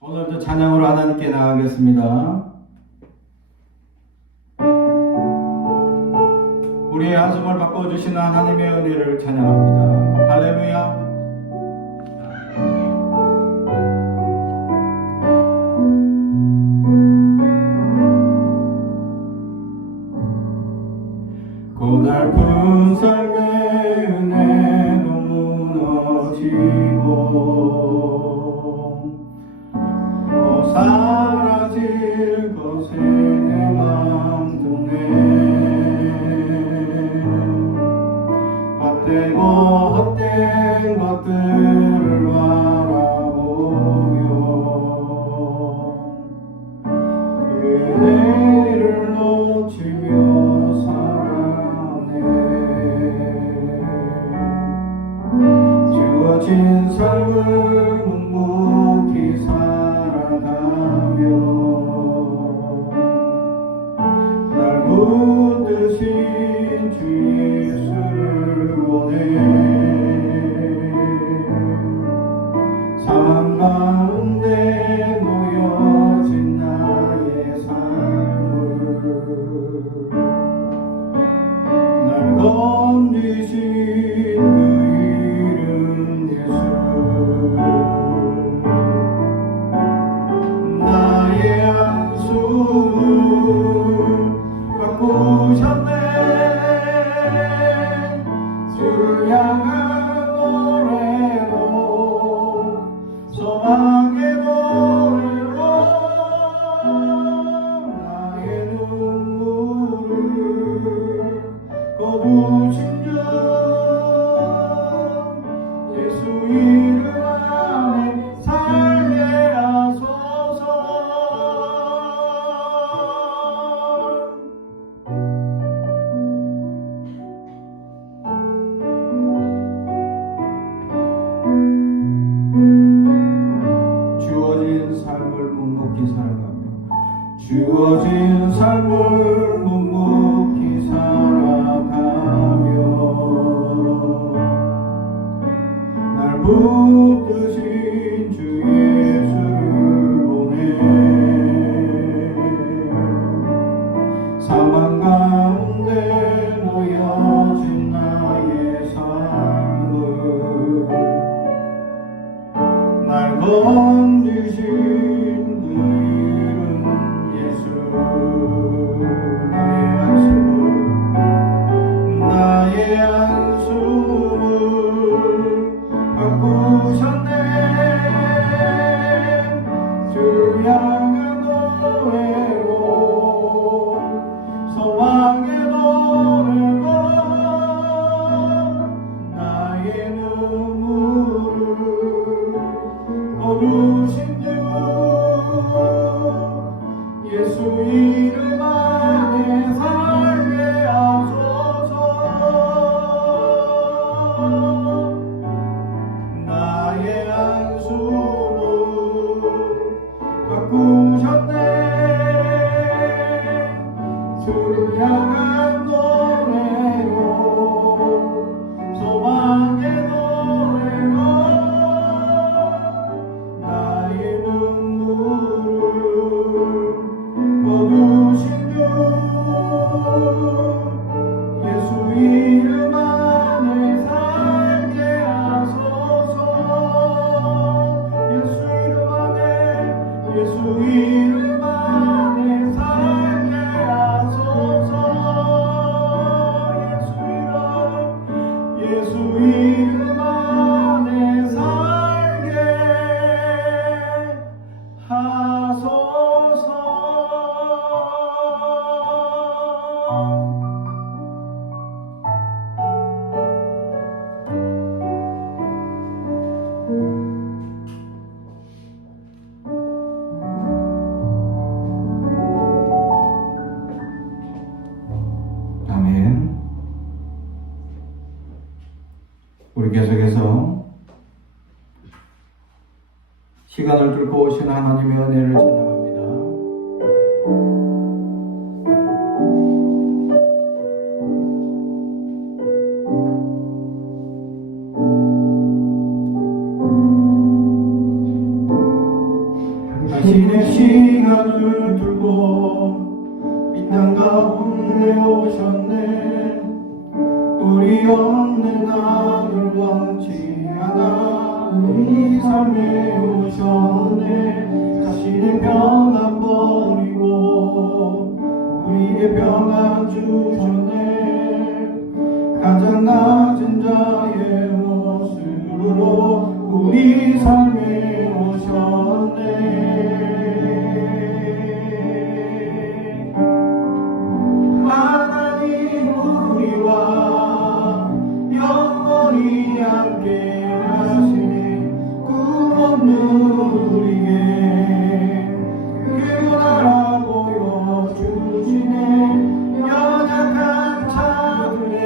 오늘도 찬양으로 하나님께 나가겠습니다. 우리의 한숨을 바꿔주시는 하나님의 은혜를 찬양합니다. 할렐루야. 고달픈 삶의 은혜도 무너지고 사라질 것에 내 맘 두네. 헛되고 헛된 것들을 바라보며 그네를 놓치며 살아내. 주어진 삶을 묵묵히 살아가며 날 붙드신 주 예수를 보내. 사망 가운데 놓여진 나의 삶을 날 건지신 그 이름 예수. 나의 한숨을 바꾸셨네. 주를 향한 노래로 소망의 노래로 나의 눈물을 거두신 주 예수 이름 안에 살게 하소서. 주어진 삶을 묵묵히 살아가며 주어진 삶을 묵묵히 살아가며 날 붙드신 주 예수를 보내. 사망 가운데 놓여진 나의 삶을 날 건지신 그 이름 예수. 나의 한숨을 바꾸셨네. 주를 향한 노래로 소망의 노래로 나의 눈물을 거두신 주 예수 이름 안에 살게 하소서. 나의 한숨을 바꾸셨네. 주를 향한 노래로 소망의 노래로 나의 눈물을 거두신 주 예수 이름 안에 살게 하소서. 예수 이름 안에 예수 이름 안에 살게 하소서. 예수 이름 안에 살게 하소서. 아멘. 우리 계속해서 시간을 뚫고 오신 하나님의 은혜를 찬양합니다. 당신의 시간을 두고 이 땅 가운데 오셨네. 우리 없는 나를 원치 않아 우리 삶에 오셨네. 자신의 평안 버리고 우리에게 평안 주셨네. 가장 낮은 자의 모습으로 우리 삶에 오셨네. 하나님 우리와 영원히 함께 하시니 꿈없는 우리에게 그 나라 보여주시네. 연약한 자들의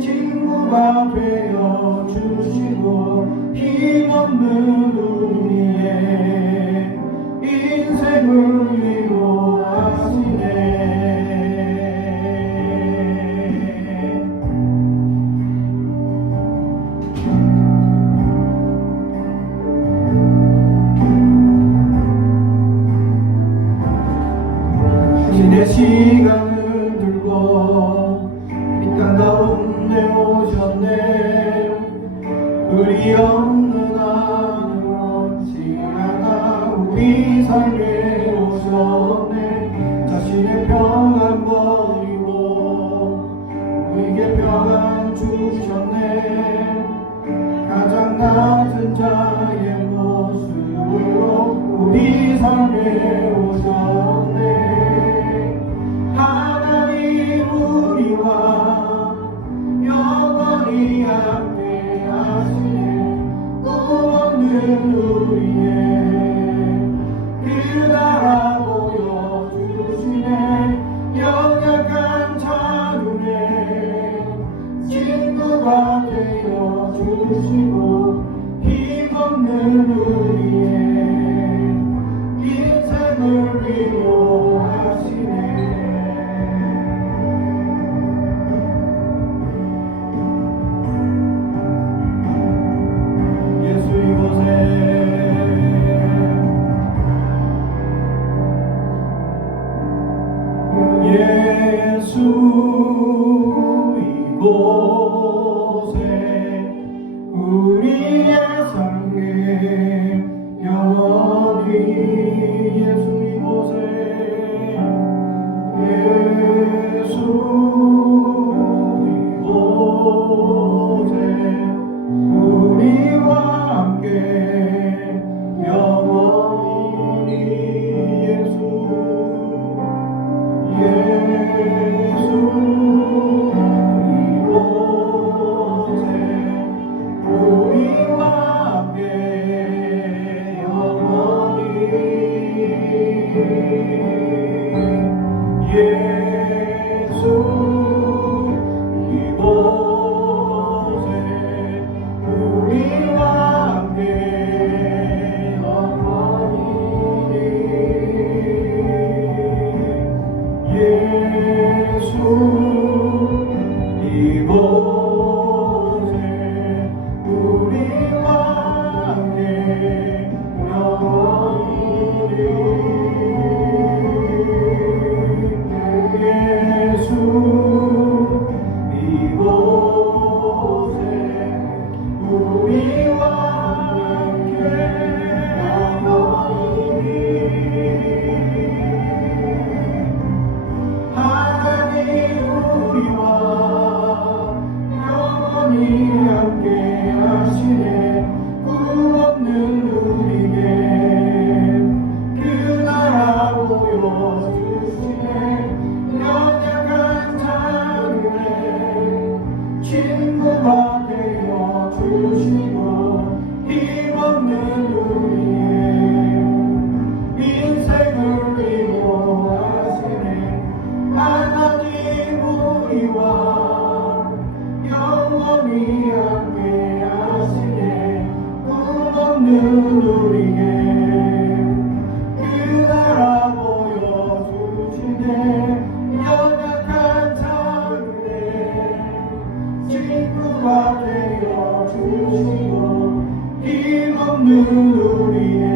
친구가 되어 주시고 힘없는 우리의 인생을 위로하시네. 당신의 시간을 들고 이 땅 가운데 오셨네. 우리 없는 나를 원치 않아 우리 삶에 오셨네. 자신의 평안 버리고 우리에게 평안 주셨네. 가장 낮은 자의 모습으로 우리 삶에 오셨네. 하나님 우리와 영원히 함께 하시네. 꿈없는 우리의 그 나라 보여주시네. 연약한 자들의 친구가 되어 주시고 힘없는 우리의 인생을 위로하시네. 예수 이곳에 우리의 삶에 영원히 예수 이곳에 우리와 함께 영원히 예수 이곳에 우리와 함께 영원히 예수 이곳에 우리와 함께 영원히 예수 이곳에 우리와 함께 영원히 예수 이곳에 우리와 함께 영원히 하나님 우리와 영원히 함께 하시네. 꿈없는 우리에게 그 나라 보여주시네. 연약한 자들의 친구가 되어 주시고 힘없는 우리의 인생을 위로하시네. 하나님 우리와 영원히 함께 하시네. 꿈없는 우리에게 그 나라 보여주시네. 연약한 자들의 친구가 되어 주시고 힘없는 우리의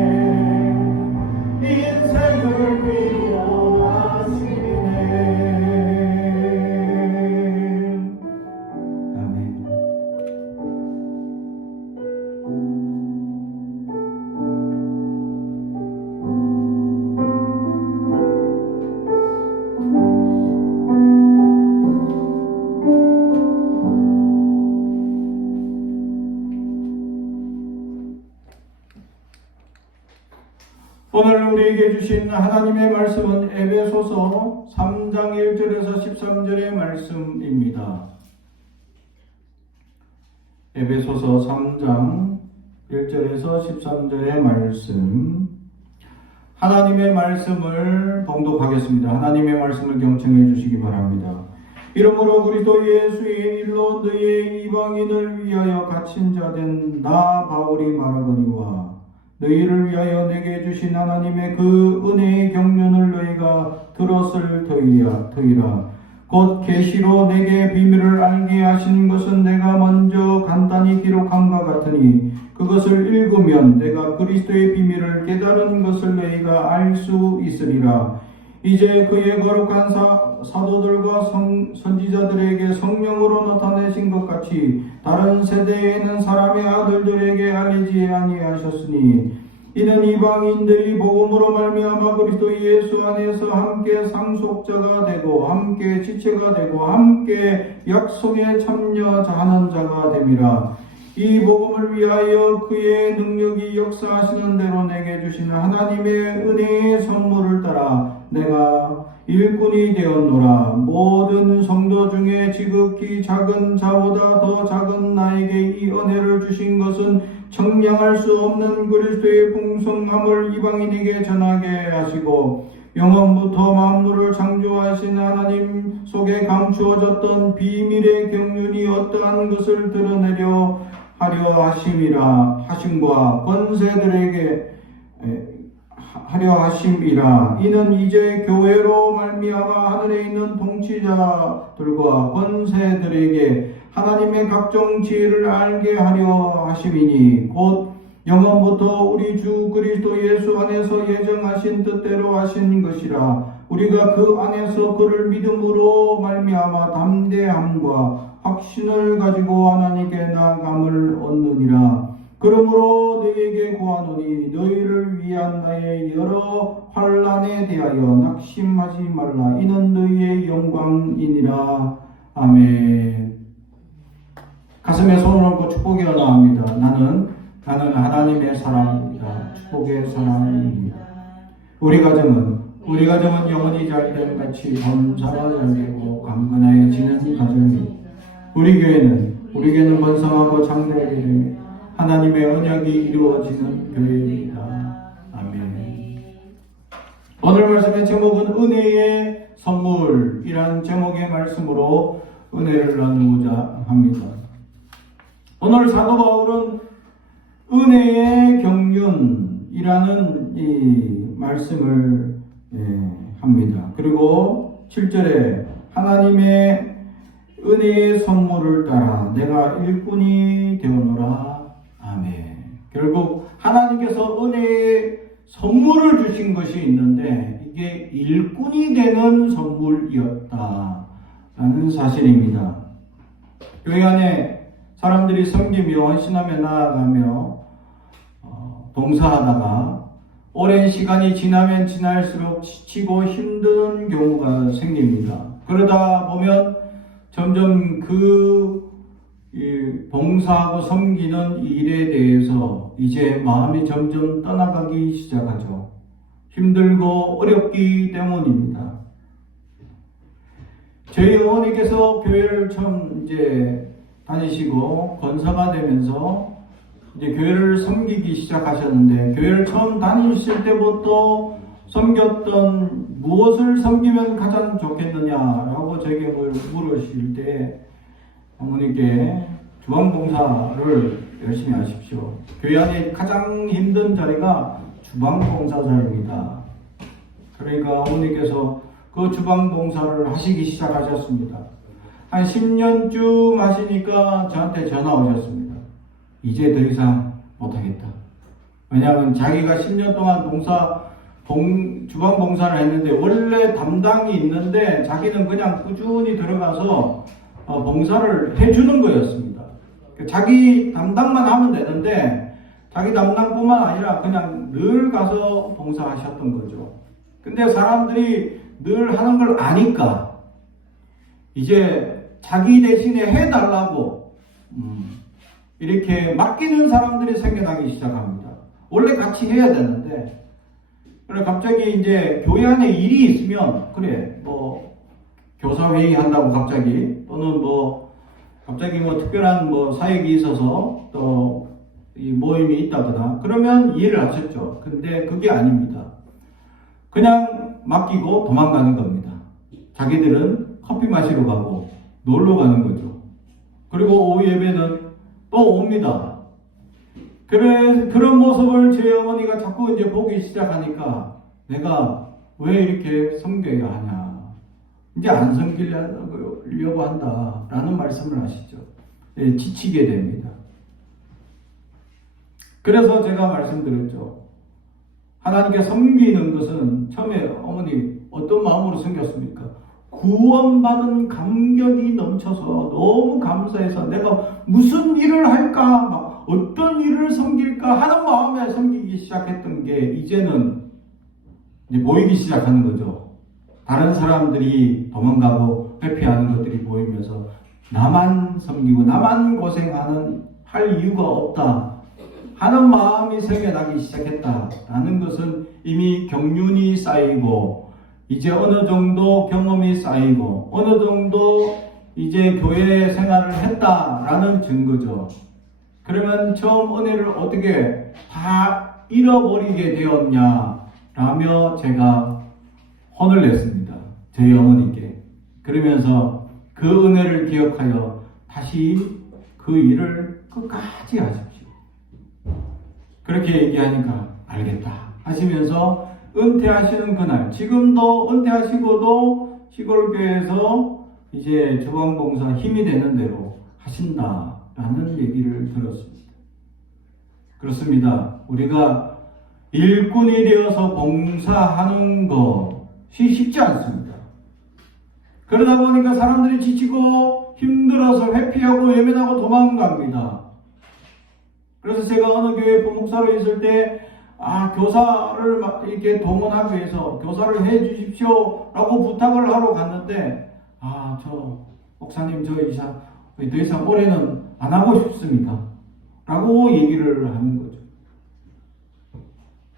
오늘 우리에게 주신 하나님의 말씀은 에베소서 3장 1절에서 13절의 말씀입니다. 에베소서 3장 1절에서 13절의 말씀, 하나님의 말씀을 봉독하겠습니다. 하나님의 말씀을 경청해 주시기 바랍니다. 이러므로 그리스도 예수의 일로 너희의 이방인을 위하여 갇힌 자 된 나 바울이 말하거니와 너희를 위하여 내게 주신 하나님의 그 은혜의 경륜을 너희가 들었을 터이라. 곧 계시로 내게 비밀을 알게 하신 것은 내가 먼저 간단히 기록함과 같으니 그것을 읽으면 내가 그리스도의 비밀을 깨달은 것을 너희가 알 수 있으리라. 이제 그의 거룩한 사도들과 선지자들에게 성령으로 나타내신 것 같이 다른 세대에는 사람의 아들들에게 알리지 아니하셨으니 이는 이방인들이 복음으로 말미암아 그리스도 예수 안에서 함께 상속자가 되고 함께 지체가 되고 함께 약속에 참여하는 자가 됨이라. 이 복음을 위하여 그의 능력이 역사하시는 대로 내게 주신 하나님의 은혜의 선물을 따라 내가 일꾼이 되었노라. 모든 성도 중에 지극히 작은 자보다 더 작은 나에게 이 은혜를 주신 것은 청량할 수 없는 그리스도의 풍성함을 이방인에게 전하게 하시고 영원부터 만물을 창조하신 하나님 속에 감추어졌던 비밀의 경륜이 어떠한 것을 드러내려 하려 하심과 권세들에게 하려 하심이라. 이는 이제 교회로 말미암아 하늘에 있는 통치자들과 권세들에게 하나님의 각종 지혜를 알게 하려 하심이니 곧 영원부터 우리 주 그리스도 예수 안에서 예정하신 뜻대로 하신 것이라. 우리가 그 안에서 그를 믿음으로 말미암아 담대함과 확신을 가지고 하나님께 나아감을 얻느니라. 그러므로 너희에게 구하노니 너희를 위한 나의 여러 환난에 대하여 낙심하지 말라. 이는 너희의 영광이니라. 아멘. 가슴에 손을 얹고 축복이 나옵니다. 나는 하나님의 사랑입니다. 축복의 사랑입니다. 우리 가정은 영원히 잘됨 같이 범사가 잘되고 강건해지는 가정입니다. 우리 교회는 번성하고 장대하게 하나님의 언약이 이루어지는 교회입니다. 아멘. 오늘 말씀의 제목은 은혜의 선물이라는 제목의 말씀으로 은혜를 나누고자 합니다. 오늘 사도 바울은 은혜의 경륜이라는 이 말씀을 합니다. 그리고 7절에 하나님의 은혜의 선물을 따라 내가 일꾼이 되었노라. 아멘. 결국 하나님께서 은혜의 선물을 주신 것이 있는데 이게 일꾼이 되는 선물이었다라는 사실입니다. 교회 안에 사람들이 섬기며 헌신하며 나아가며 봉사하다가 오랜 시간이 지나면 지날수록 지치고 힘든 경우가 생깁니다. 그러다 보면 점점 봉사하고 섬기는 일에 대해서 이제 마음이 점점 떠나가기 시작하죠. 힘들고 어렵기 때문입니다. 저희 어머니께서 교회를 처음 다니시고 권사가 되면서 교회를 섬기기 시작하셨는데 교회를 처음 다니실 때부터 섬겼던 무엇을 섬기면 가장 좋겠느냐라고 저에게 물으실 때 어머니께 주방봉사를 열심히 하십시오. 교회 안에 가장 힘든 자리가 주방봉사 자리입니다. 그러니까 어머니께서 그 주방봉사를 하시기 시작하셨습니다. 한 10년쯤 하시니까 저한테 전화 오셨습니다. 이제 더 이상 못하겠다. 왜냐하면 자기가 10년 동안 주방 봉사를 했는데 원래 담당이 있는데 자기는 그냥 꾸준히 들어가서 봉사를 해주는 거였습니다. 자기 담당만 하면 되는데 자기 담당뿐만 아니라 그냥 늘 가서 봉사하셨던 거죠. 근데 사람들이 늘 하는 걸 아니까 이제 자기 대신에 해달라고 이렇게 맡기는 사람들이 생겨나기 시작합니다. 원래 같이 해야 되는데 그래 갑자기 이제 교회 안에 일이 있으면 그래 뭐 교사 회의 한다고 갑자기 또는 뭐 갑자기 뭐 특별한 뭐 사역이 있어서 또 이 모임이 있다거나 그러면 이해를 하셨죠. 근데 그게 아닙니다. 그냥 맡기고 도망가는 겁니다. 자기들은 커피 마시러 가고 놀러 가는 거죠. 그리고 오후 예배는 또 옵니다. 그런 모습을 제 어머니가 자꾸 이제 보기 시작하니까 내가 왜 이렇게 섬겨야 하냐. 이제 안 섬기려고 한다. 라는 말씀을 하시죠. 예, 지치게 됩니다. 그래서 제가 말씀드렸죠. 하나님께 섬기는 것은 처음에 어머니 어떤 마음으로 섬겼습니까? 구원받은 감격이 넘쳐서 너무 감사해서 내가 무슨 일을 할까? 막 어떤 일을 섬길까? 하는 마음에 섬기기 시작했던 게 이제는 이제 보이기 시작하는 거죠. 다른 사람들이 도망가고 회피하는 것들이 보이면서 나만 섬기고 나만 고생하는 할 이유가 없다 하는 마음이 생겨나기 시작했다라는 것은 이미 경륜이 쌓이고 이제 어느 정도 경험이 쌓이고 어느 정도 이제 교회 생활을 했다라는 증거죠. 그러면 처음 은혜를 어떻게 다 잃어버리게 되었냐라며 제가 혼을 냈습니다. 저희 어머니께. 그러면서 그 은혜를 기억하여 다시 그 일을 끝까지 하십시오. 그렇게 얘기하니까 알겠다 하시면서 은퇴하시는 그날, 지금도 은퇴하시고도 시골교회에서 이제 주방봉사 힘이 되는 대로 하신다라는 얘기를 들었습니다. 그렇습니다. 우리가 일꾼이 되어서 봉사하는 것이 쉽지 않습니다. 그러다 보니까 사람들이 지치고 힘들어서 회피하고 외면하고 도망갑니다. 그래서 제가 어느 교회 부목사로 있을 때 교사를 이렇게 동원하기 위해서 교사를 해 주십시오 라고 부탁을 하러 갔는데 저 목사님 더 이상 올해는 안 하고 싶습니다 라고 얘기를 하는 거죠.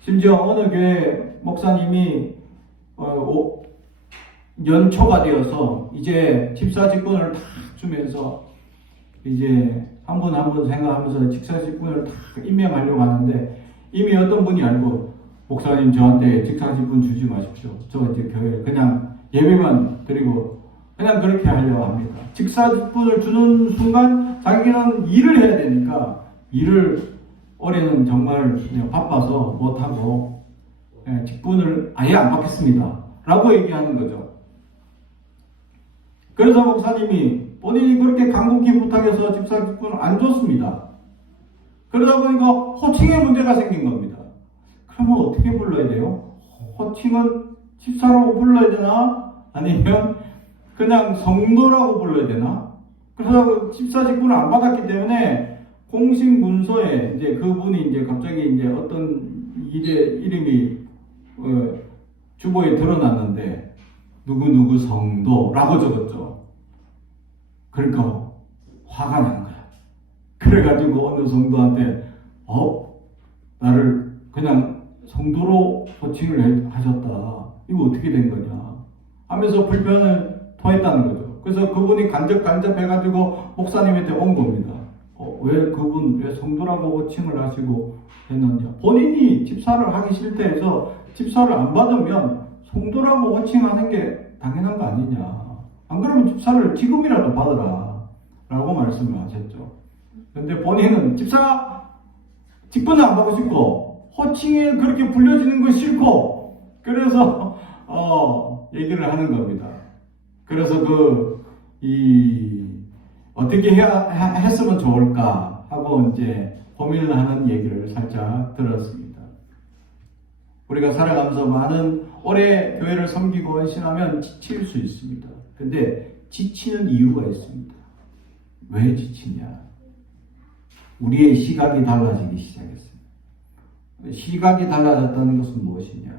심지어 어느 교회 목사님이 연초가 되어서 이제 집사 직분을 다 주면서 이제 한 분 한 분 생각하면서 직사 직분을 다 임명하려고 하는데 이미 어떤 분이 알고 목사님 저한테 직사 직분 주지 마십시오. 저 이제 교회 그냥 예배만 드리고 그냥 그렇게 하려고 합니다. 직사 직분을 주는 순간 자기는 일을 해야 되니까 일을 올해는 정말 바빠서 못하고 직분을 아예 안 받겠습니다. 라고 얘기하는 거죠. 그래서 목사님이 본인이 그렇게 간곡히 부탁해서 집사 직분을 안 줬습니다. 그러다 보니까 호칭에 문제가 생긴 겁니다. 그러면 어떻게 불러야 돼요? 호칭은 집사라고 불러야 되나? 아니면 그냥 성도라고 불러야 되나? 그래서 집사 직분을 안 받았기 때문에 공식 문서에 이제 그분이 이제 갑자기 이제 어떤 일의 이름이 주보에 드러났는데 누구누구 성도라고 적었죠. 그러니까 화가 난 거야. 그래가지고 어느 성도한테 나를 그냥 성도로 호칭을 하셨다. 이거 어떻게 된 거냐 하면서 불편을 토했다는 거죠. 그래서 그분이 간접해가지고 목사님한테 온 겁니다. 왜 그분 왜 성도라고 호칭을 하시고 했느냐. 본인이 집사를 하기 싫다 해서 집사를 안 받으면 성도라고 호칭하는 게 당연한 거 아니냐. 안 그러면 집사를 지금이라도 받으라 라고 말씀을 하셨죠. 근데 본인은 집사 직분을 안 받고 싶고 호칭에 그렇게 불려지는 거 싫고 그래서 얘기를 하는 겁니다. 그래서 어떻게 했으면 좋을까 하고 이제 고민을 하는 얘기를 살짝 들었습니다. 우리가 살아가면서 많은 오래 교회를 섬기고 헌신하면 지칠 수 있습니다. 근데 지치는 이유가 있습니다. 왜 지치냐? 우리의 시각이 달라지기 시작했습니다. 시각이 달라졌다는 것은 무엇이냐?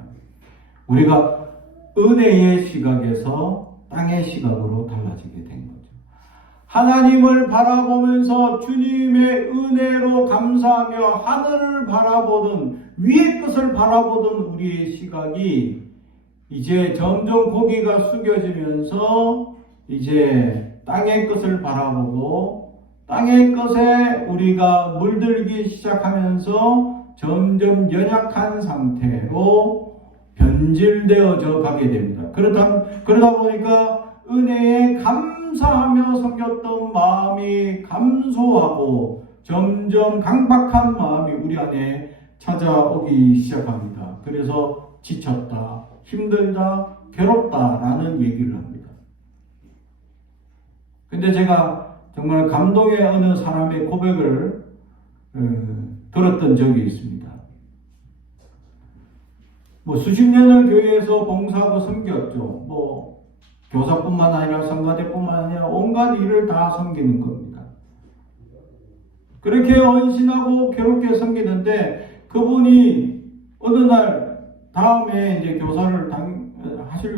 우리가 은혜의 시각에서 땅의 시각으로 달라지게 된 거죠. 하나님을 바라보면서 주님의 은혜로 감사하며 하늘을 바라보던, 위의 것을 바라보던 우리의 시각이 이제 점점 고개가 숙여지면서 이제 땅의 것을 바라보고 땅의 것에 우리가 물들기 시작하면서 점점 연약한 상태로 변질되어져 가게 됩니다. 그러다 보니까 은혜에 감사하며 섬겼던 마음이 감소하고 점점 강박한 마음이 우리 안에 찾아오기 시작합니다. 그래서 지쳤다, 힘들다, 괴롭다라는 얘기를 합니다. 근데 제가 정말 감동의 어느 사람의 고백을 들었던 적이 있습니다. 수십 년을 교회에서 봉사하고 섬겼죠. 교사뿐만 아니라 성가대뿐만 아니라 온갖 일을 다 섬기는 겁니다. 그렇게 헌신하고 괴롭게 섬기는데 그분이 어느 날 다음에 이제 교사를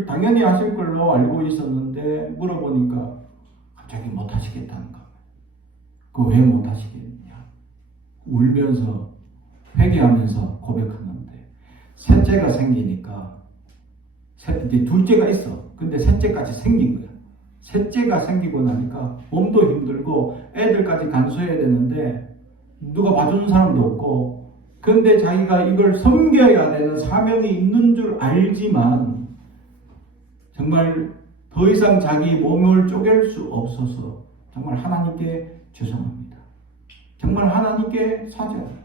당연히 하실 걸로 알고 있었는데 물어보니까 갑자기 못 하시겠다는 거예요. 그거 왜 못 하시겠냐? 울면서 회개하면서 고백하는데 셋째가 생기니까 이제 둘째가 있어. 근데 셋째까지 생긴 거야. 셋째가 생기고 나니까 몸도 힘들고 애들까지 간수해야 되는데 누가 봐주는 사람도 없고 근데 자기가 이걸 섬겨야 되는 사명이 있는 줄 알지만 정말 더 이상 자기 몸을 쪼갤 수 없어서 정말 하나님께 죄송합니다. 정말 하나님께 사죄합니다.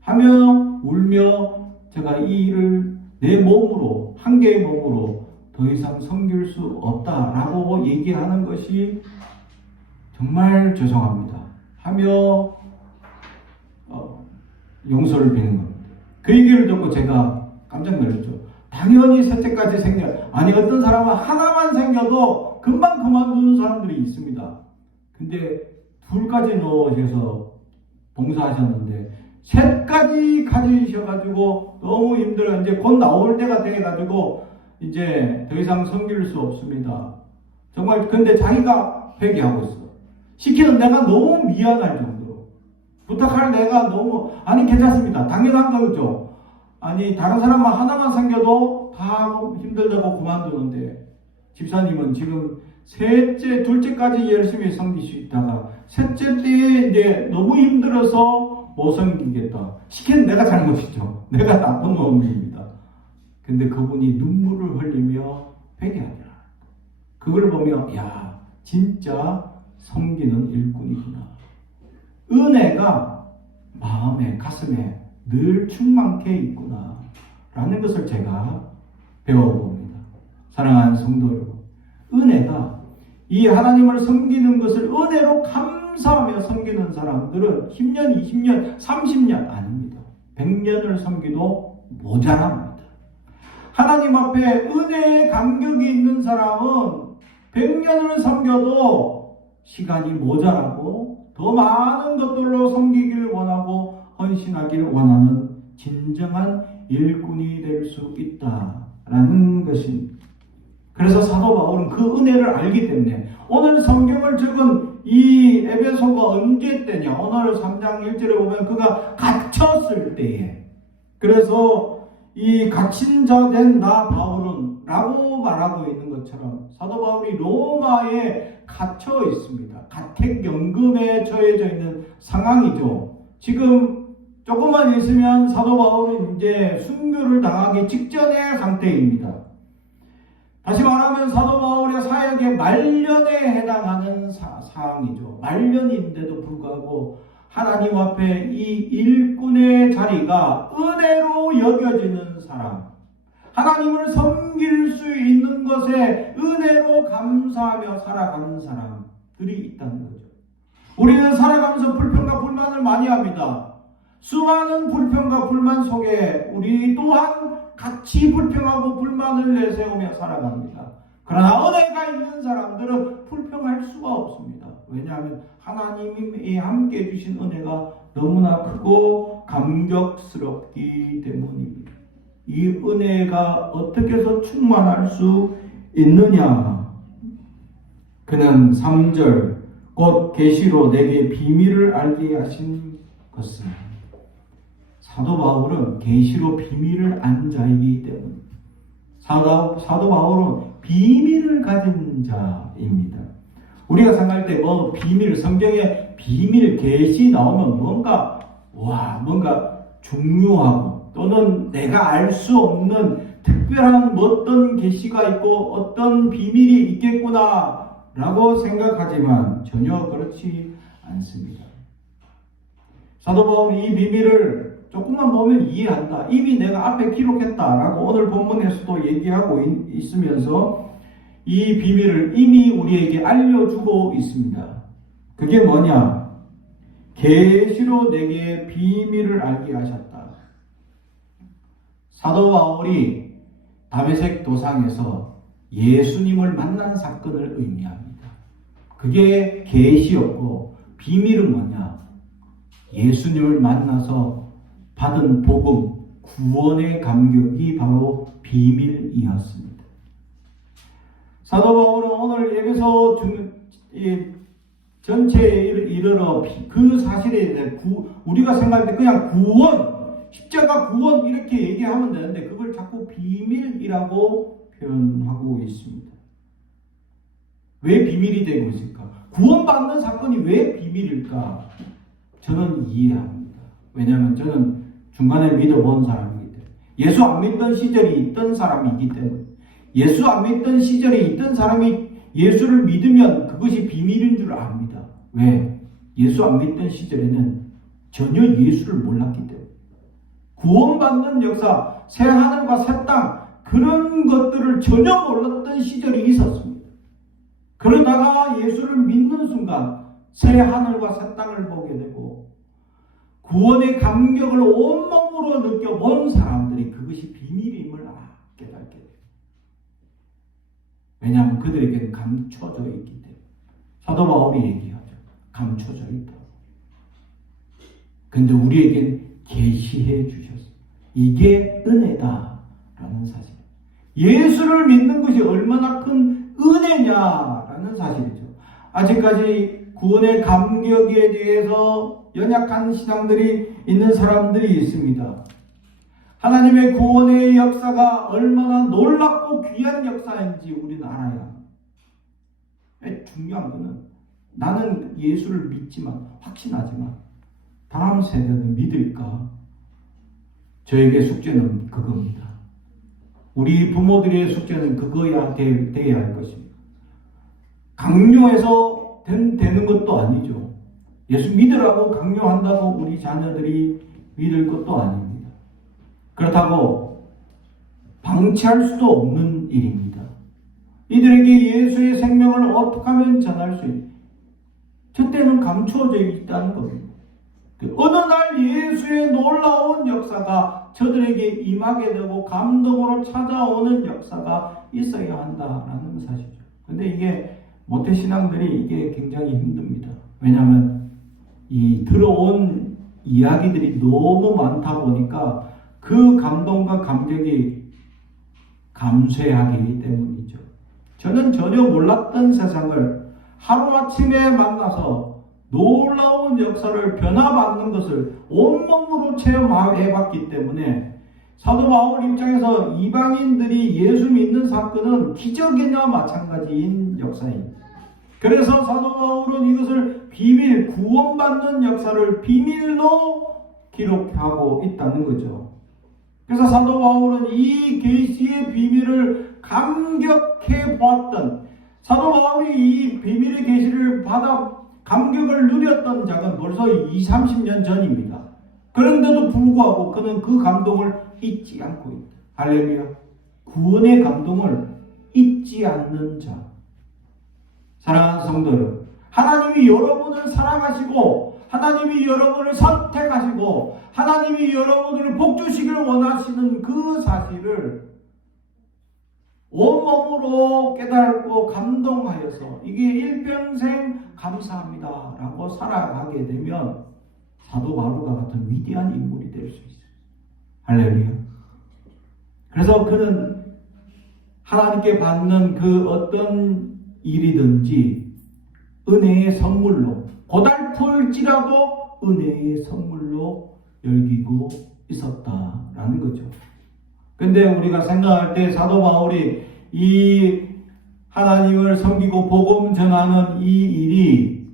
하며 울며 제가 이 일을 내 몸으로 한 개의 몸으로 더 이상 섬길 수 없다라고 얘기하는 것이 정말 죄송합니다. 하며 용서를 비는 겁니다. 그 얘기를 듣고 제가 깜짝 놀랐죠. 당연히 셋째까지 생겨. 아니 어떤 사람은 하나만 생겨도 금방 그만두는 사람들이 있습니다. 근데 둘까지 넣으셔서 봉사하셨는데 셋까지 가지셔가지고 너무 힘들어. 이제 곧 나올 때가 돼가지고 이제 더 이상 섬길 수 없습니다. 정말 근데 자기가 회개하고 있어. 시키는 내가 너무 미안할 정도로 부탁할 내가 너무 아니 괜찮습니다. 당연한 거죠. 아니 다른 사람만 하나만 생겨도 다 힘들다고 그만두는데 집사님은 지금 셋째, 둘째까지 열심히 섬길 수 있다가 셋째 때에 이제 너무 힘들어서 못 섬기겠다. 시키는 내가 잘못이죠. 내가 나쁜 놈입니다. 근데 그분이 눈물을 흘리며 회개하더라. 그걸 보며 야 진짜 섬기는 일꾼이구나. 은혜가 마음에 가슴에 늘 충만케 있구나 라는 것을 제가 배워봅니다. 사랑하는 성도 여러분, 은혜가 이 하나님을 섬기는 것을 은혜로 감사하며 섬기는 사람들은 10년, 20년, 30년 아닙니다. 100년을 섬기도 모자랍니다. 하나님 앞에 은혜의 간격이 있는 사람은 100년을 섬겨도 시간이 모자라고 더 많은 것들로 섬기기를 원하고 헌신하기를 원하는 진정한 일꾼이 될 수 있다라는 것입니다. 그래서 사도 바울은 그 은혜를 알기 때문에 오늘 성경을 적은 이 에베소가 언제 때냐? 오늘 3장 1절에 보면 그가 갇혔을 때에 그래서 이 갇힌 자 된 나 바울은 라고 말하고 있는 것처럼 사도 바울이 로마에 갇혀 있습니다. 가택연금에 처해져 있는 상황이죠. 지금 조금만 있으면 사도 바울은 이제 순교를 당하기 직전의 상태입니다. 다시 말하면 사도 바울의 사역의 말년에 해당하는 사항이죠. 말년인데도 불구하고 하나님 앞에 이 일꾼의 자리가 은혜로 여겨지는 사람, 하나님을 섬길 수 있는 것에 은혜로 감사하며 살아가는 사람들이 있다는 거죠. 우리는 살아가면서 불평과 불만을 많이 합니다. 수많은 불평과 불만 속에 우리 또한 같이 불평하고 불만을 내세우며 살아갑니다. 그러나 은혜가 있는 사람들은 불평할 수가 없습니다. 왜냐하면 하나님이 함께 주신 은혜가 너무나 크고 감격스럽기 때문입니다. 이 은혜가 어떻게 해서 충만할 수 있느냐? 그는 3절 곧 계시로 내게 비밀을 알게 하신 것은 사도 바울은 계시로 비밀을 안 자이기 때문에 사도 바울은 비밀을 가진 자입니다. 우리가 생각할 때 뭐 비밀, 성경에 비밀, 계시 나오면 뭔가 중요하고 또는 내가 알 수 없는 특별한 어떤 계시가 있고 어떤 비밀이 있겠구나 라고 생각하지만 전혀 그렇지 않습니다. 사도 바울은 이 비밀을 조금만 보면 이해한다. 이미 내가 앞에 기록했다라고 오늘 본문에서도 얘기하고 있으면서 이 비밀을 이미 우리에게 알려주고 있습니다. 그게 뭐냐? 계시로 내게 비밀을 알게 하셨다. 사도 바울이 다메섹 도상에서 예수님을 만난 사건을 의미합니다. 그게 계시였고 비밀은 뭐냐? 예수님을 만나서 받은 복음, 구원의 감격이 바로 비밀이었습니다. 사도 바울은 오늘 에베소 전체에 이르러 그 사실에 대해 우리가 생각할 때 그냥 구원, 십자가 구원 이렇게 얘기하면 되는데 그걸 자꾸 비밀이라고 표현하고 있습니다. 왜 비밀이 되고 있을까? 구원받는 사건이 왜 비밀일까? 저는 이해합니다. 왜냐하면 저는 중간에 믿어본 사람이기 때문에 예수 안 믿던 시절이 있던 사람이기 때문에 예수 안 믿던 시절에 있던 사람이 예수를 믿으면 그것이 비밀인 줄 압니다. 왜? 예수 안 믿던 시절에는 전혀 예수를 몰랐기 때문에 구원받는 역사, 새 하늘과 새 땅 그런 것들을 전혀 몰랐던 시절이 있었습니다. 그러다가 예수를 믿는 순간 새 하늘과 새 땅을 보게 되고 구원의 감격을 온몸으로 느껴본 사람들이 그것이 비밀임을 깨닫게 돼요. 왜냐하면 그들에게는 감춰져 있기 때문에. 사도 바울이 얘기하죠. 감춰져 있다. 근데 우리에겐 계시해 주셨어요. 이게 은혜다라는 사실. 예수를 믿는 것이 얼마나 큰 은혜냐라는 사실이죠. 아직까지 구원의 감격에 대해서 연약한 신앙들이 있는 사람들이 있습니다. 하나님의 구원의 역사가 얼마나 놀랍고 귀한 역사인지 우리는 알아야 합니다. 중요한 것은 나는 예수를 믿지만 확신하지만 다음 세대는 믿을까? 저에게 숙제는 그겁니다. 우리 부모들의 숙제는 그거야 돼야 할 것입니다. 강요해서 되는 것도 아니죠. 예수 믿으라고 강요한다고 우리 자녀들이 믿을 것도 아닙니다. 그렇다고 방치할 수도 없는 일입니다. 이들에게 예수의 생명을 어떻게 하면 전할 수 있는지 저때는 감추어져 있다는 겁니다. 어느 날 예수의 놀라운 역사가 저들에게 임하게 되고 감동으로 찾아오는 역사가 있어야 한다라는 사실이죠. 근데 이게 모태신앙들이 이게 굉장히 힘듭니다. 왜냐하면 이 들어온 이야기들이 너무 많다 보니까 그 감동과 감격이 감쇠하기 때문이죠. 저는 전혀 몰랐던 세상을 하루아침에 만나서 놀라운 역사를 변화받는 것을 온몸으로 체험해봤기 때문에 사도 바울 입장에서 이방인들이 예수 믿는 사건은 기적이나 마찬가지인 역사입니다. 그래서 사도 바울은 이것을 비밀, 구원받는 역사를 비밀로 기록하고 있다는 거죠. 그래서 사도 바울은 이 계시의 비밀을 감격해 보았던 사도 바울이 이 비밀의 계시를 받아 감격을 누렸던 작은 벌써 20, 30년 전입니다. 그런데도 불구하고 그는 그 감동을 잊지 않고 있다. 할렐루야. 구원의 감동을 잊지 않는 자. 사랑하는 성도 여러분, 하나님이 여러분을 사랑하시고 하나님이 여러분을 선택하시고 하나님이 여러분을 복주시기를 원하시는 그 사실을 온몸으로 깨닫고 감동하여서 이게 일평생 감사합니다 라고 살아가게 되면 사도 바울과 같은 위대한 인물이 될 수 있어요. 할렐루야. 그래서 그는 하나님께 받는 그 어떤 일이든지 은혜의 선물로, 고달플지라도 은혜의 선물로 여기고 있었다라는 거죠. 근데 우리가 생각할 때 사도 바울이 이 하나님을 섬기고 복음 전하는 이 일이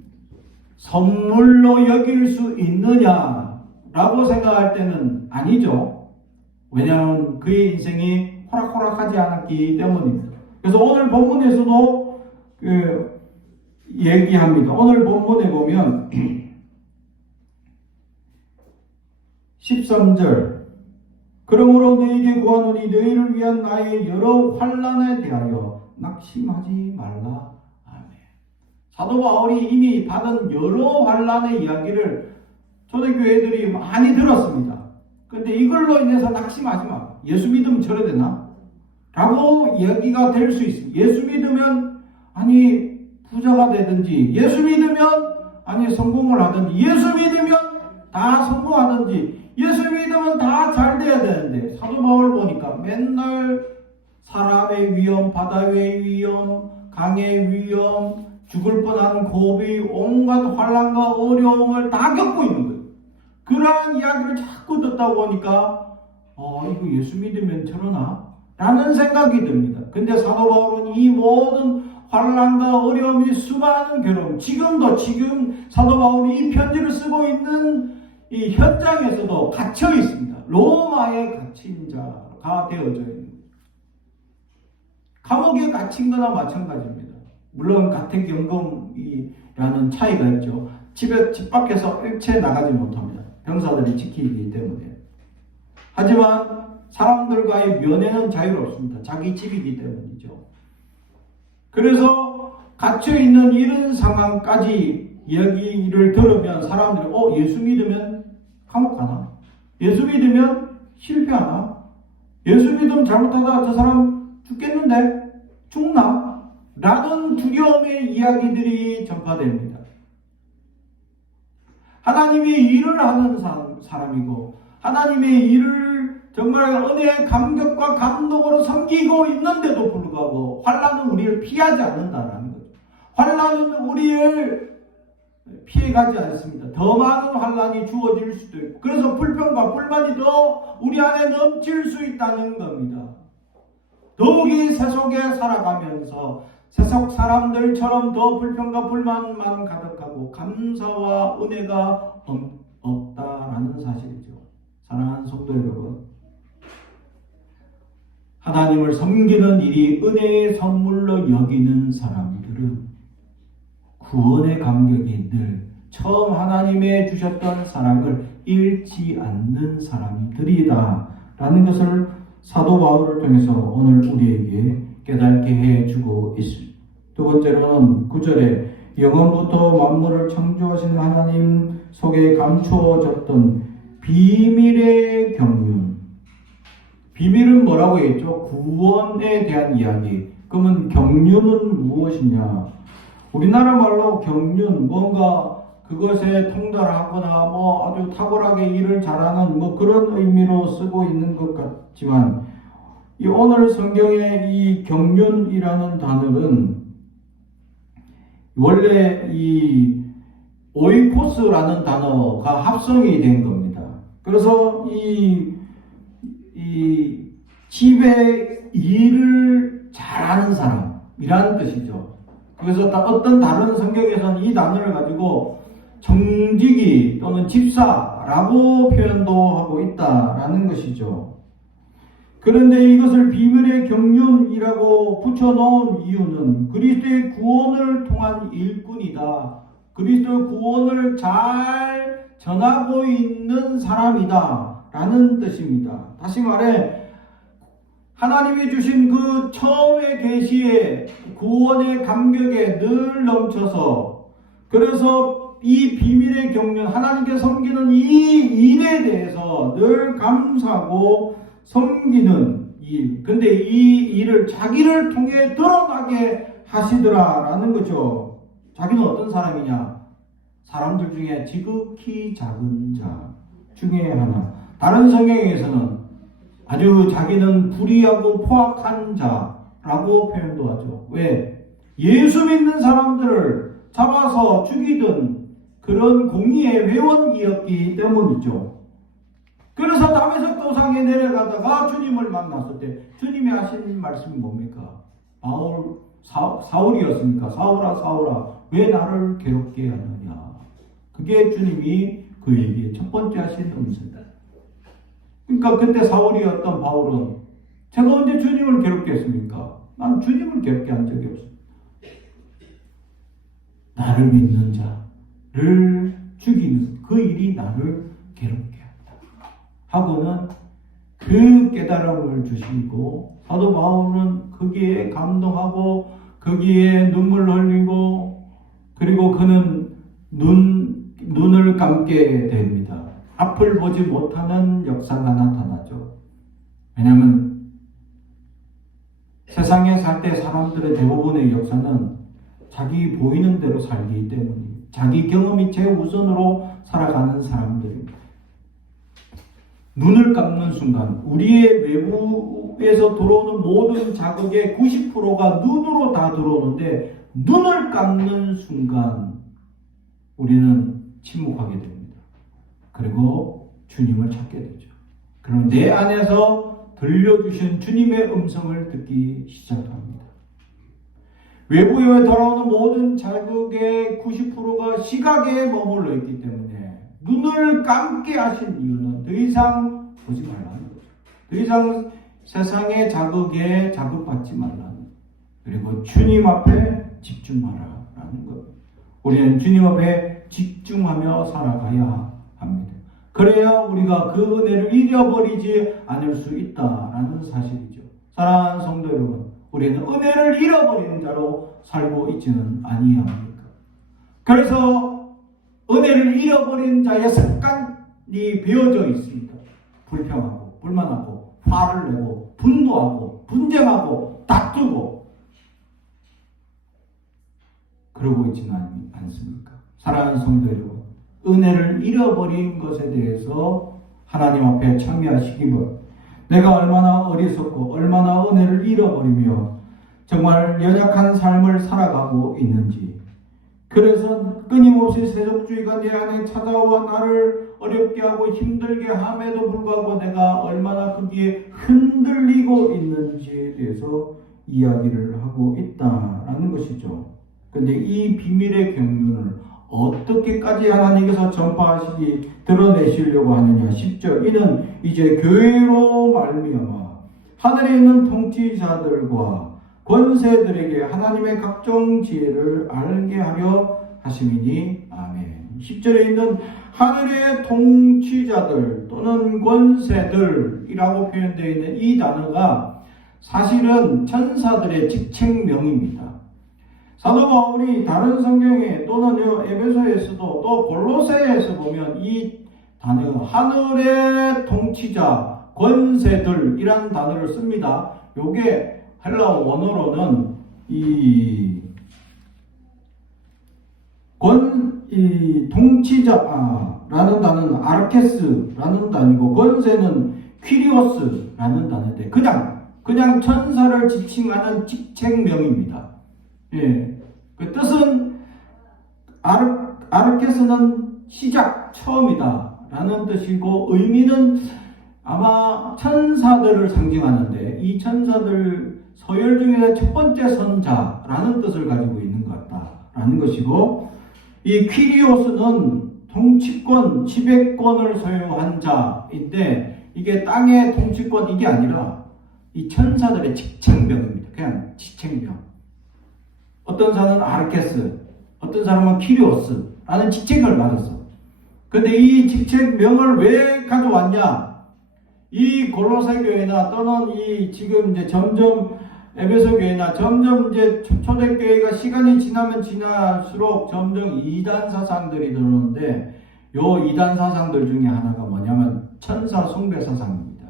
선물로 여길 수 있느냐라고 생각할 때는 아니죠. 왜냐하면 그의 인생이 호락호락하지 않았기 때문입니다. 그래서 오늘 본문에서도 얘기합니다. 오늘 본문에 보면 13절, 그러므로 너희에게 구하노니 너희를 위한 나의 여러 환난에 대하여 낙심하지 말라. 아멘. 사도 바울이 이미 받은 여러 환난의 이야기를 초대교회들이 많이 들었습니다. 근데 이걸로 인해서 낙심하지 마. 예수 믿으면 저래 되나? 라고 이야기가 될 수 있습니다. 예수 믿으면 부자가 되든지, 예수 믿으면 성공을 하든지, 예수 믿으면 다 성공하든지, 예수 믿으면 다 잘 돼야 되는데, 사도 바울 보니까 맨날 사람의 위험, 바다의 위험, 강의 위험, 죽을 뻔한 고비, 온갖 환난과 어려움을 다 겪고 있는 거예요. 그러한 이야기를 자꾸 듣다 보니까 이거 예수 믿으면 저러나? 라는 생각이 듭니다. 근데 사도 바울은 이 모든 환난과 어려움이, 수많은 괴로움, 지금 사도 바울이 이 편지를 쓰고 있는 이 현장에서도 갇혀 있습니다. 로마에 갇힌 자가 되어져 있는, 감옥에 갇힌 거나 마찬가지입니다. 물론 가택연금이라는 차이가 있죠. 집 밖에서 일체 나가지 못합니다. 병사들이 지키기 때문에. 하지만 사람들과의 면회는 자유롭습니다. 자기 집이기 때문이죠. 그래서 갇혀있는 이런 상황까지 이야기를 들으면 사람들이 예수 믿으면 감옥 가나? 예수 믿으면 실패하나? 예수 믿으면 잘못하다가 저 사람 죽겠는데? 죽나? 라는 두려움의 이야기들이 전파됩니다. 하나님의 일을 하는 사람이고, 하나님의 일을 정말 은혜의 감격과 감동으로 섬기고 있는데도 불구하고 환난은 우리를 피하지 않는다라는 거죠. 환난은 우리를 피해가지 않습니다. 더 많은 환난이 주어질 수도 있고, 그래서 불평과 불만이 더 우리 안에 넘칠 수 있다는 겁니다. 더욱이 세속에 살아가면서 세속 사람들처럼 더 불평과 불만만 가득하고 감사와 은혜가 없다라는 사실이죠. 사랑하는 성도 여러분, 하나님을 섬기는 일이 은혜의 선물로 여기는 사람들은 구원의 감격이 늘 처음 하나님의 주셨던 사랑을 잃지 않는 사람들이다 라는 것을 사도 바울을 통해서 오늘 우리에게 깨닫게 해주고 있습니다. 두 번째로는 9절에 영원부터 만물을 창조하신 하나님 속에 감추어졌던 비밀의 경륜. 비밀은 뭐라고 했죠? 구원에 대한 이야기. 그러면 경륜은 무엇이냐? 우리나라 말로 경륜, 뭔가 그것에 통달하거나 아주 탁월하게 일을 잘하는 그런 의미로 쓰고 있는 것 같지만, 이 오늘 성경의 이 경륜이라는 단어는 원래 이 오이코스라는 단어가 합성이 된 겁니다. 그래서 이 집에 일을 잘하는 사람이라는 뜻이죠. 그래서 어떤 다른 성경에서는 이 단어를 가지고 정직이 또는 집사라고 표현도 하고 있다라는 것이죠. 그런데 이것을 비밀의 경륜이라고 붙여놓은 이유는 그리스도의 구원을 통한 일꾼이다. 그리스도의 구원을 잘 전하고 있는 사람이다 라는 뜻입니다. 다시 말해 하나님이 주신 그 처음의 계시의 구원의 감격에 늘 넘쳐서, 그래서 이 비밀의 경륜, 하나님께 섬기는 이 일에 대해서 늘 감사하고 섬기는 일. 근데 이 일을 자기를 통해 드러나게 하시더라라는 거죠. 자기는 어떤 사람이냐? 사람들 중에 지극히 작은 자 중에 하나. 다른 성경에서는 아주 자기는 불의하고 포악한 자라고 표현도 하죠. 왜? 예수 믿는 사람들을 잡아서 죽이던 그런 공의의 회원이었기 때문이죠. 그래서 다메섹 도상에 내려가다가 주님을 만났을 때 주님이 하신 말씀이 뭡니까? 사울이었으니까 사울아 사울아 왜 나를 괴롭게 하느냐. 그게 주님이 그에게 첫 번째 하신 음성이다. 그러니까 그때 사울이었던 바울은 제가 언제 주님을 괴롭게 했습니까? 나는 주님을 괴롭게 한 적이 없습니다. 나를 믿는 자를 죽이는 그 일이 나를 괴롭게 한다. 하고는 그 깨달음을 주시고 사도 바울은 거기에 감동하고 거기에 눈물 흘리고 그리고 그는 눈을 감게 됩니다. 앞을 보지 못하는 역사가 나타나죠. 왜냐하면 세상에 살 때 사람들의 대부분의 역사는 자기 보이는 대로 살기 때문입니다. 자기 경험이 최우선으로 살아가는 사람들입니다. 눈을 감는 순간 우리의 외부에서 들어오는 모든 자극의 90%가 눈으로 다 들어오는데 눈을 감는 순간 우리는 침묵하게 됩니다. 그리고 주님을 찾게 되죠. 그럼 내 안에서 들려주신 주님의 음성을 듣기 시작합니다. 외부에 돌아오는 모든 자극의 90%가 시각에 머물러 있기 때문에 눈을 감게 하신 이유는 더 이상 보지 말라는 거죠. 더 이상 세상의 자극에 자극받지 말라는, 그리고 주님 앞에 집중하라라는 것. 우리는 주님 앞에 집중하며 살아가야 합니다. 그래야 우리가 그 은혜를 잃어버리지 않을 수 있다라는 사실이죠. 사랑하는 성도 여러분, 우리는 은혜를 잃어버리는 자로 살고 있지는 아니합니까? 그래서 은혜를 잃어버린 자의 습관이 배어져 있습니다. 불평하고 불만하고 화를 내고 분노하고 분쟁하고 다투고 그러고 있지는 않습니까? 사랑하는 성도 여러분, 은혜를 잃어버린 것에 대해서 하나님 앞에 참여하시기 바랍니다. 내가 얼마나 어리석고 얼마나 은혜를 잃어버리며 정말 연약한 삶을 살아가고 있는지, 그래서 끊임없이 세속주의가 내 안에 찾아와 나를 어렵게 하고 힘들게 함에도 불구하고 내가 얼마나 거기에 흔들리고 있는지에 대해서 이야기를 하고 있다라는 것이죠. 그런데 이 비밀의 경륜을 어떻게까지 하나님께서 전파하시기 드러내시려고 하느냐. 10절, 이는 이제 교회로 말미암아 하늘에 있는 통치자들과 권세들에게 하나님의 각종 지혜를 알게 하려 하심이니 아멘. 10절에 있는 하늘의 통치자들 또는 권세들이라고 표현되어 있는 이 단어가 사실은 천사들의 직책명입니다. 사도 바울이 다른 성경에 또는 에베소에서도 또 골로새에서 보면 이 단어 하늘의 통치자 권세들이라는 단어를 씁니다. 요게 헬라어 원어로는 이 통치자라는 단어는 아르케스라는 단어이고 권세는 퀴리오스라는 단어인데 그냥 천사를 지칭하는 직책명입니다. 예, 그 뜻은 아르케스는 시작, 처음이다라는 뜻이고 의미는 아마 천사들을 상징하는데 이 천사들 서열 중에 첫 번째 선자라는 뜻을 가지고 있는 것 같다라는 것이고, 이 퀴리오스는 통치권, 지배권을 소유한 자인데 이게 땅의 통치권 이게 아니라 이 천사들의 직책명입니다. 그냥 직책명. 어떤 사람은 아르케스, 어떤 사람은 퀴리오스라는 직책을 받았어. 근데 이 직책명을 왜 가져왔냐? 이 골로새 교회나 또는 이 지금 이제 점점 에베소 교회나 점점 이제 초대교회가 시간이 지나면 지날수록 점점 이단 사상들이 들어오는데, 요 이단 사상들 중에 하나가 뭐냐면 천사 숭배 사상입니다.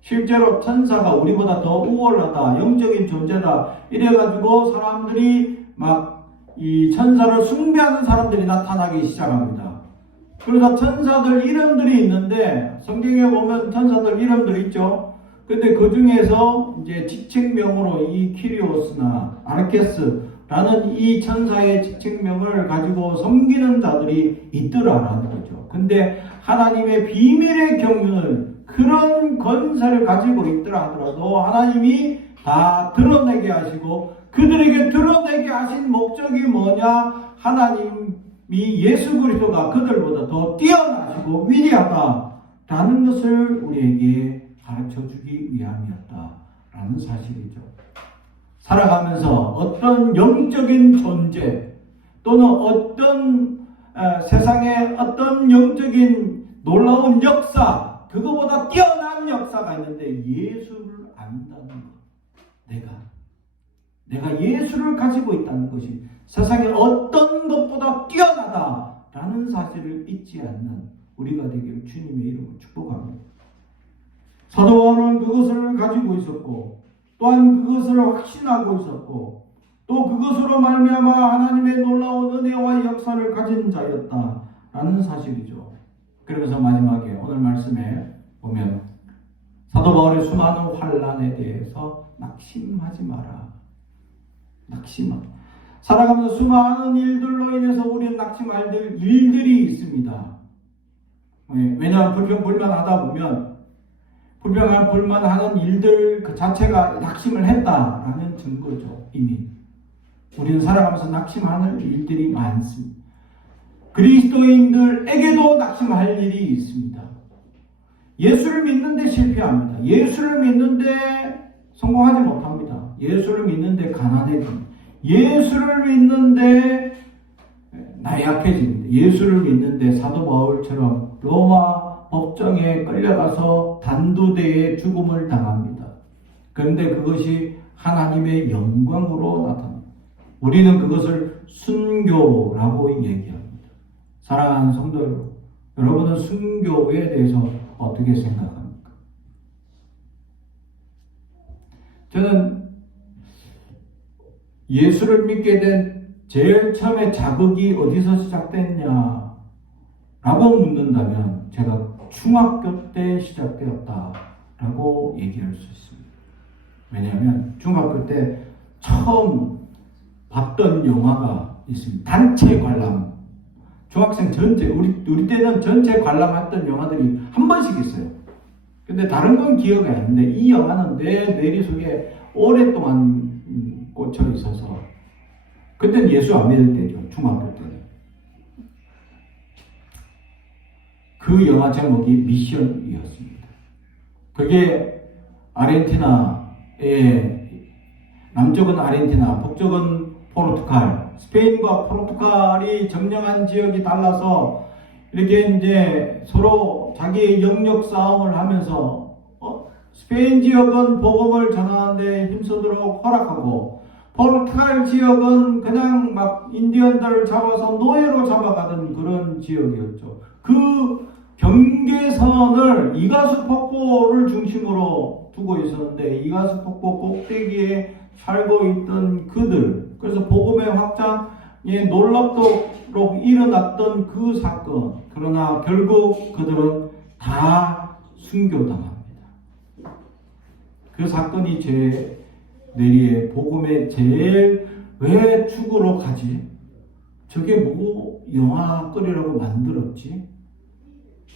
실제로 천사가 우리보다 더 우월하다, 영적인 존재다 이래가지고 사람들이 막 이 천사를 숭배하는 사람들이 나타나기 시작합니다. 그래서 천사들 이름들이 있는데 성경에 보면 천사들 이름들이 있죠. 근데 그 중에서 이제 직책명으로 이 키리오스나 아르케스 라는 이 천사의 직책명을 가지고 섬기는 자들이 있더라라는 거죠. 근데 하나님의 비밀의 경륜을, 그런 건설을 가지고 있더라 하더라도 하나님이 다 드러내게 하시고, 그들에게 드러내게 하신 목적이 뭐냐? 하나님이 예수 그리스도가 그들보다 더 뛰어나시고 위대하다라는 것을 우리에게 가르쳐 주기 위함이었다라는 사실이죠. 살아가면서 어떤 영적인 존재 또는 어떤 세상에 어떤 영적인 놀라운 역사, 그거보다 뛰어난 역사가 있는데 예수를 안다는 것, 내가 예수를 가지고 있다는 것이 세상의 어떤 것보다 뛰어나다라는 사실을 잊지 않는 우리가 되기를 주님의 이름으로 축복합니다. 사도 바울은 그것을 가지고 있었고, 또한 그것을 확신하고 있었고, 또 그것으로 말미암아 하나님의 놀라운 은혜와 역사를 가진 자였다라는 사실이죠. 그러면서 마지막에 오늘 말씀에 보면 사도 바울의 수많은 환난에 대해서 낙심하지 마라. 살아가면서 수많은 일들로 인해서 우리는 낙심할 일들이 있습니다. 왜냐하면 불평불만하다 보면 불만하는 일들 그 자체가 낙심을 했다라는 증거죠. 이미 우리는 살아가면서 낙심하는 일들이 많습니다. 그리스도인들에게도 낙심할 일이 있습니다. 예수를 믿는데 실패합니다. 예수를 믿는데 성공하지 못합니다. 예수를 믿는데 가난해집니다. 예수를 믿는데 나약해집니다. 예수를 믿는데 사도 바울처럼 로마 법정에 끌려가서 단두대에 죽음을 당합니다. 그런데 그것이 하나님의 영광으로 나타납니다. 우리는 그것을 순교라고 얘기합니다. 사랑하는 성도 여러분은 순교에 대해서 어떻게 생각합니까? 저는 예수를 믿게 된 제일 처음에 자극이 어디서 시작됐냐 라고 묻는다면 제가 중학교 때 시작되었다라고 얘기할 수 있습니다. 왜냐하면 중학교 때 처음 봤던 영화가 있습니다. 단체 관람. 중학생 전체, 우리 때는 전체 관람했던 영화들이 한 번씩 있어요. 근데 다른 건 기억이 안 나는데 이 영화는 내 머릿속에 오랫동안 꽂혀 있어서, 그때는 예수 안 믿을 때죠. 중학교 때는. 그 영화 제목이 미션이었습니다. 그게 아르헨티나의, 남쪽은 아르헨티나, 북쪽은 포르투갈, 스페인과 포르투갈이 점령한 지역이 달라서 이렇게 이제 서로 자기의 영역 싸움을 하면서 스페인 지역은 복음을 전하는데 힘쓰도록 허락하고, 포르투갈 지역은 그냥 막 인디언들을 잡아서 노예로 잡아가던 그런 지역이었죠. 그 경계선을 이가수 폭포를 중심으로 두고 있었는데, 이가수 폭포 꼭대기에 살고 있던 그들, 그래서 복음의 확장에 놀랍도록 일어났던 그 사건, 그러나 결국 그들은 다 순교당합니다. 그 사건이 제 내리에 복음의 제일 왜 죽으러 가지? 저게 뭐 영화거리라고 만들었지?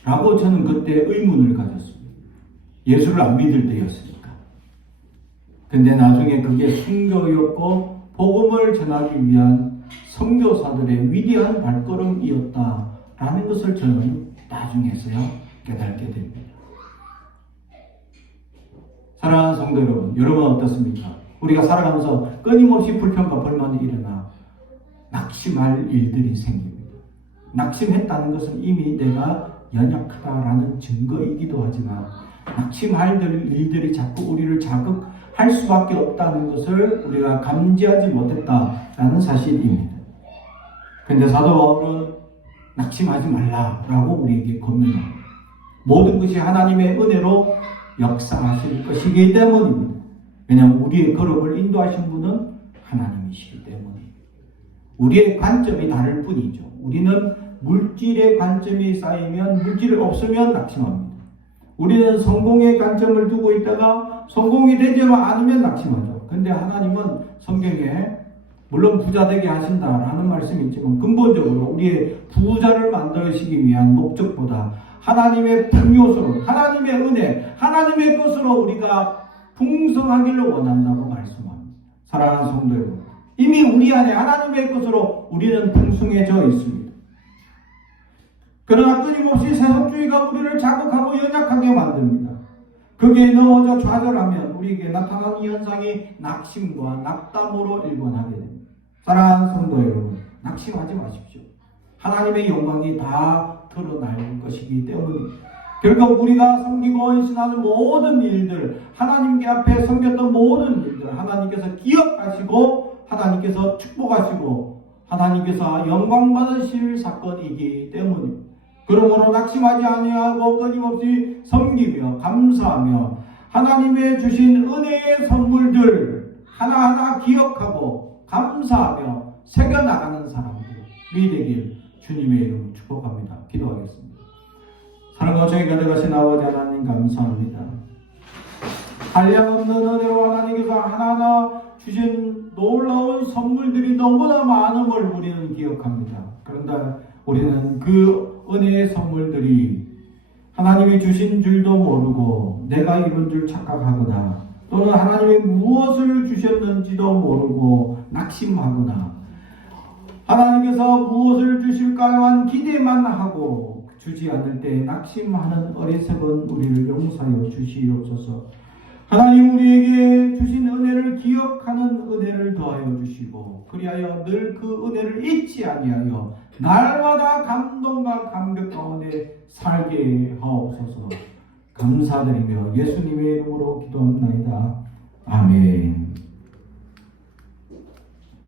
라고 저는 그때 의문을 가졌습니다. 예수를 안 믿을 때였으니까. 근데 나중에 그게 순교였고 복음을 전하기 위한 선교사들의 위대한 발걸음이었다라는 것을 저는 나중에서야 깨닫게 됩니다. 사랑하는 성도 여러분, 여러분 어떻습니까? 우리가 살아가면서 끊임없이 불평과 불만이 일어나 낙심할 일들이 생깁니다. 낙심했다는 것은 이미 내가 연약하다라는 증거이기도 하지만, 낙심할 일들이 자꾸 우리를 자극할 수밖에 없다는 것을 우리가 감지하지 못했다라는 사실입니다. 그런데 사도 바울은 낙심하지 말라라고 우리에게 권면합니다. 모든 것이 하나님의 은혜로 역사하실 것이기 때문입니다. 왜냐하면 우리의 걸음을 인도하신 분은 하나님이시기 때문입니다. 우리의 관점이 다를 뿐이죠. 우리는 물질의 관점이 쌓이면, 물질이 없으면 낙심합니다. 우리는 성공의 관점을 두고 있다가 성공이 되지 않으면 낙심하죠. 근데 하나님은 성경에 물론 부자 되게 하신다라는 말씀이 있지만 근본적으로 우리의 부자를 만드시기 위한 목적보다 하나님의 풍요스러운 하나님의 은혜, 하나님의 것으로 우리가 풍성하기를 원한다고 말씀합니다. 사랑하는 성도 여러분, 이미 우리 안에 하나님의 것으로 우리는 풍성해져 있습니다. 그러나 끊임없이 세속주의가 우리를 자극하고 연약하게 만듭니다. 거기에 넘어져 좌절하면 우리에게 나타나는 현상이 낙심과 낙담으로 일관하게 됩니다. 사랑하는 성도 여러분, 낙심하지 마십시오. 하나님의 영광이 다 드러날 것이기 때문입니다. 결국 우리가 섬기고 헌신하는 모든 일들, 하나님께 앞에 섬겼던 모든 일들, 하나님께서 기억하시고 하나님께서 축복하시고 하나님께서 영광 받으실 사건이기 때문입니다. 그러므로 낙심하지 아니하고 끊임없이 섬기며 감사하며 하나님의 주신 은혜의 선물들 하나하나 기억하고 감사하며 새겨나가는 사람들이 되길 주님의 이름으로 축복합니다. 기도하겠습니다. 사랑과 정이 가득하신 아버지 하나님 감사합니다. 한량없는 은혜로 하나님께서 하나하나 주신 놀라운 선물들이 너무나 많음을 우리는 기억합니다. 그런데 우리는 그 은혜의 선물들이 하나님이 주신 줄도 모르고 내가 입은 줄 착각하거나 또는 하나님이 무엇을 주셨는지도 모르고 낙심하거나 하나님께서 무엇을 주실까요한 기대만 하고 주지 않을 때 낙심하는 어리석은 우리를 용서하여 주시옵소서. 하나님 우리에게 주신 은혜를 기억하는 은혜를 더하여 주시고 그리하여 늘 그 은혜를 잊지 아니하여 날마다 감동과 감격 가운데 살게 하옵소서. 감사드리며 예수님의 이름으로 기도합나이다. 아멘.